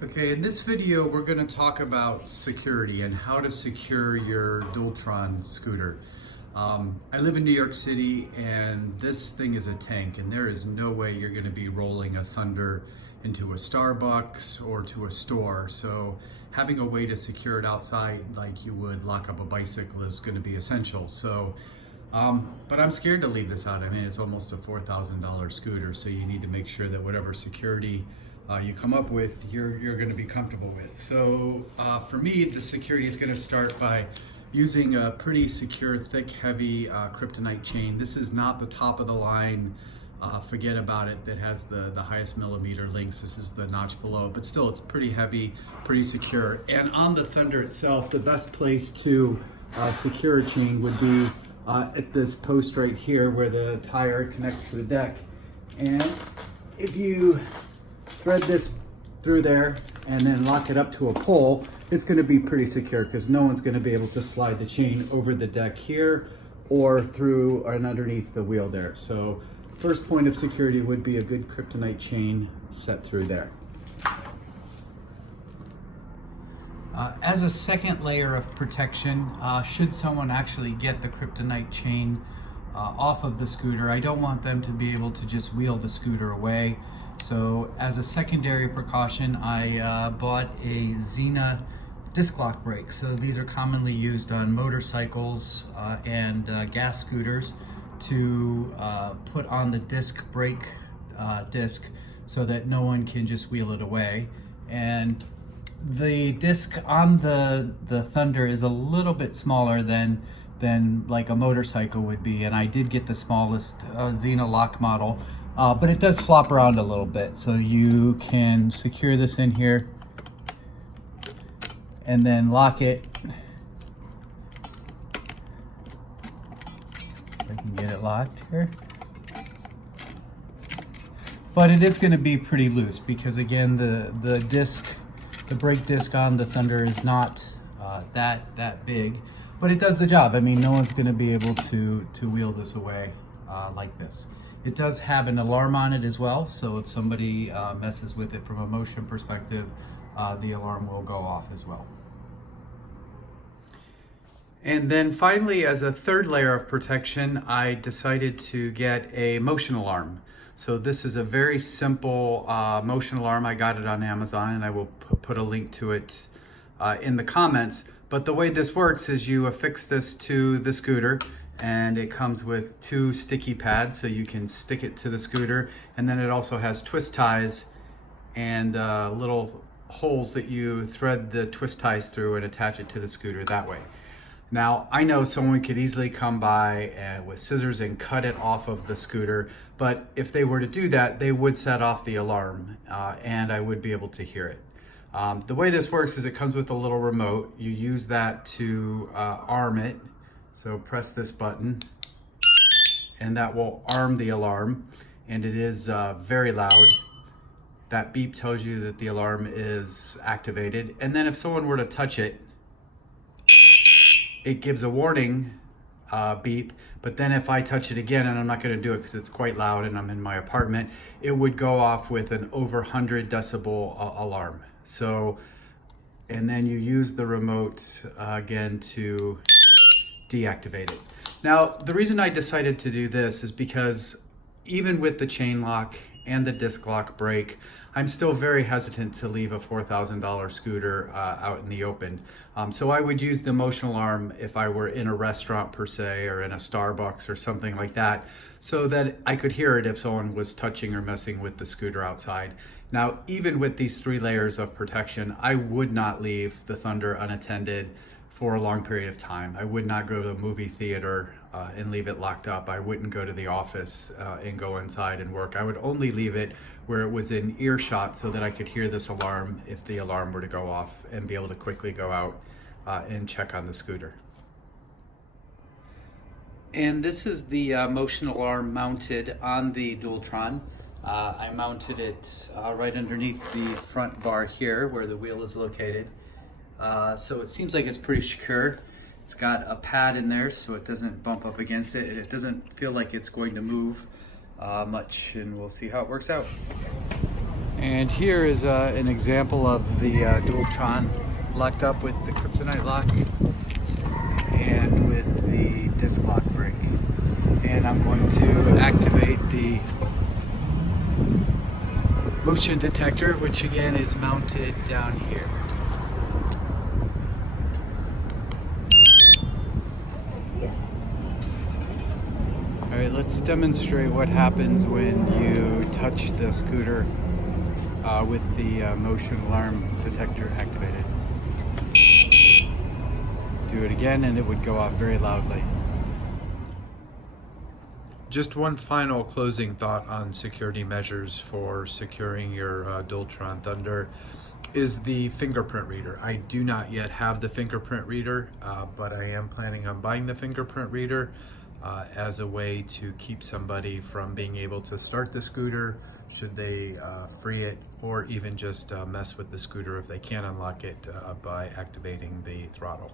Okay, in this video, we're going to talk about security and how to secure your Dualtron scooter. I live in New York City and this thing is a tank, and there is no way you're going to be rolling a Thunder into a Starbucks or to a store. So having a way to secure it outside like you would lock up a bicycle is going to be essential. But I'm scared to leave this out. I mean, it's almost a $4,000 scooter, so you need to make sure that whatever security you come up with, you're going to be comfortable with. So for me, the security is going to start by using a pretty secure, thick, heavy kryptonite chain. This is not the top of the line, forget about it, that has the highest millimeter links. This is the notch below, but still it's pretty heavy, pretty secure. And on the Thunder itself, the best place to secure a chain would be at this post right here where the tire connects to the deck. And if you thread this through there and then lock it up to a pole, it's going to be pretty secure because no one's going to be able to slide the chain over the deck here or through and underneath the wheel there. So first point of security would be a good kryptonite chain set through there. As a second layer of protection, should someone actually get the kryptonite chain off of the scooter, I don't want them to be able to just wheel the scooter away. So as a secondary precaution, I bought a Xena disc lock brake. So these are commonly used on motorcycles and gas scooters to put on the disc brake disc so that no one can just wheel it away. And the disc on the Thunder is a little bit smaller than like a motorcycle would be, and I did get the smallest Xena lock model, but it does flop around a little bit. So you can secure this in here and then lock it. If I can get it locked here. But it is going to be pretty loose because, again, the disc, the brake disc on the Thunder is not that big, but it does the job. I mean, no one's going to be able to wheel this away like this. It does have an alarm on it as well, so if somebody messes with it from a motion perspective, the alarm will go off as well. And then finally, as a third layer of protection, I decided to get a motion alarm. So this is a very simple motion alarm. I got it on Amazon, and I will put a link to it in the comments. But the way this works is you affix this to the scooter, and it comes with two sticky pads so you can stick it to the scooter. And then it also has twist ties and little holes that you thread the twist ties through and attach it to the scooter that way. Now, I know someone could easily come by with scissors and cut it off of the scooter, but if they were to do that, they would set off the alarm and I would be able to hear it. The way this works is it comes with a little remote. You use that to arm it. So press this button and that will arm the alarm, and it is very loud. That beep tells you that the alarm is activated, and then if someone were to touch it, it gives a warning beep, but then if I touch it again, and I'm not going to do it because it's quite loud and I'm in my apartment, it would go off with an over 100 decibel alarm. So, and then you use the remote again to deactivate it. Now, the reason I decided to do this is because even with the chain lock and the disc lock brake, I'm still very hesitant to leave a $4,000 scooter out in the open. So I would use the motion alarm if I were in a restaurant per se, or in a Starbucks or something like that, so that I could hear it if someone was touching or messing with the scooter outside. Now, even with these three layers of protection, I would not leave the Thunder unattended for a long period of time. I would not go to a movie theater and leave it locked up. I wouldn't go to the office and go inside and work. I would only leave it where it was in earshot so that I could hear this alarm if the alarm were to go off, and be able to quickly go out and check on the scooter. And this is the motion alarm mounted on the Dualtron. I mounted it right underneath the front bar here where the wheel is located. So it seems like it's pretty secure. It's got a pad in there so it doesn't bump up against it, and it doesn't feel like it's going to move much, and we'll see how it works out. And here is an example of the Dualtron locked up with the kryptonite lock and with the disc lock brake. And I'm going to activate the motion detector, which again is mounted down here. Alright, let's demonstrate what happens when you touch the scooter with the motion alarm detector activated. Do it again and it would go off very loudly. Just one final closing thought on security measures for securing your Dualtron Thunder is the fingerprint reader. I do not yet have the fingerprint reader, but I am planning on buying the fingerprint reader as a way to keep somebody from being able to start the scooter should they free it, or even just mess with the scooter if they can't unlock it by activating the throttle.